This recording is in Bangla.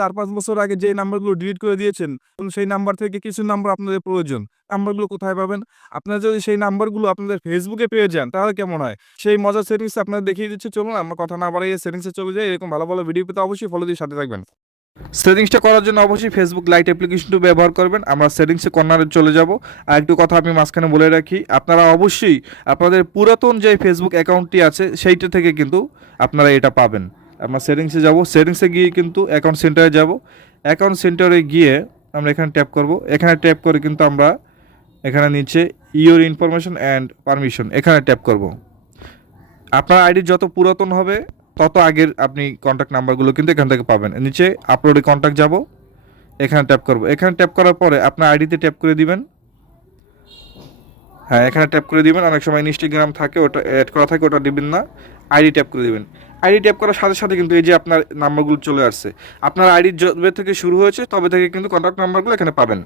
4-5 বছর আগে যে নাম্বারগুলো ডিলিট করে দিয়েছেন, সেই নাম্বার থেকে কিছু নাম্বার আপনাদের প্রয়োজন। নাম্বারগুলো কোথায় পাবেন? আপনারা যদি সেই নাম্বারগুলো আপনাদের ফেসবুকে পেয়ে যান তাহলে কেমন হয়? সেই মজার সেটিংস আপনাদের দেখিয়ে দিচ্ছি, চলুন আমরা কথা না বাড়িয়ে সেটিংসে চলে যাই। এরকম ভালো ভালো ভিডিও পেতে অবশ্যই ফলো দিয়ে সাথে থাকবেন। সেটিংসটা করার জন্য অবশ্যই ফেসবুক লাইট অ্যাপ্লিকেশনটি ব্যবহার করবেন। আমরা সেটিংসে কর্নারে চলে যাব। আর একটু কথা আমি মাঝখানে বলে রাখি, আপনারা অবশ্যই আপনাদের পুরাতন যে ফেসবুক অ্যাকাউন্টটি আছে সেইটা থেকে কিন্তু আপনারা এটা পাবেন। আমরা সেটিংসে যাব, সেটিংসে গিয়ে কিন্তু অ্যাকাউন্ট সেন্টারে যাব। অ্যাকাউন্ট সেন্টারে গিয়ে আমরা এখানে ট্যাপ করব। এখানে ট্যাপ করে কিন্তু আমরা এখানে নিচে ইওর ইনফরমেশন অ্যান্ড পারমিশন এখানে ট্যাপ করব। আপনার আইডি যত পুরাতন হবে তত আগের আপনি কন্ট্যাক্ট নাম্বারগুলো কিন্তু এখান থেকে পাবেন। নিচে আপলোডে কন্ট্যাক্ট যাব, এখানে ট্যাপ করব। এখানে ট্যাপ করার পরে আপনার আইডিতে ট্যাপ করে দিবেন। হ্যাঁ, এখানে ট্যাপ করে দিবেন। অনেক সময় ইনস্টাগ্রাম থাকে, ওটা অ্যাড করা থাকে, ওটা দিবেন না, আইডি ট্যাপ করে দিবেন। আইডি ট্যাপ করার সাথে সাথে কিন্তু এই যে আপনার নাম্বারগুলো চলে আসছে। আপনার আইডি যবে থেকে শুরু হয়েছে তবে থেকে কিন্তু কন্ট্যাক্ট নাম্বারগুলো এখানে পাবেন।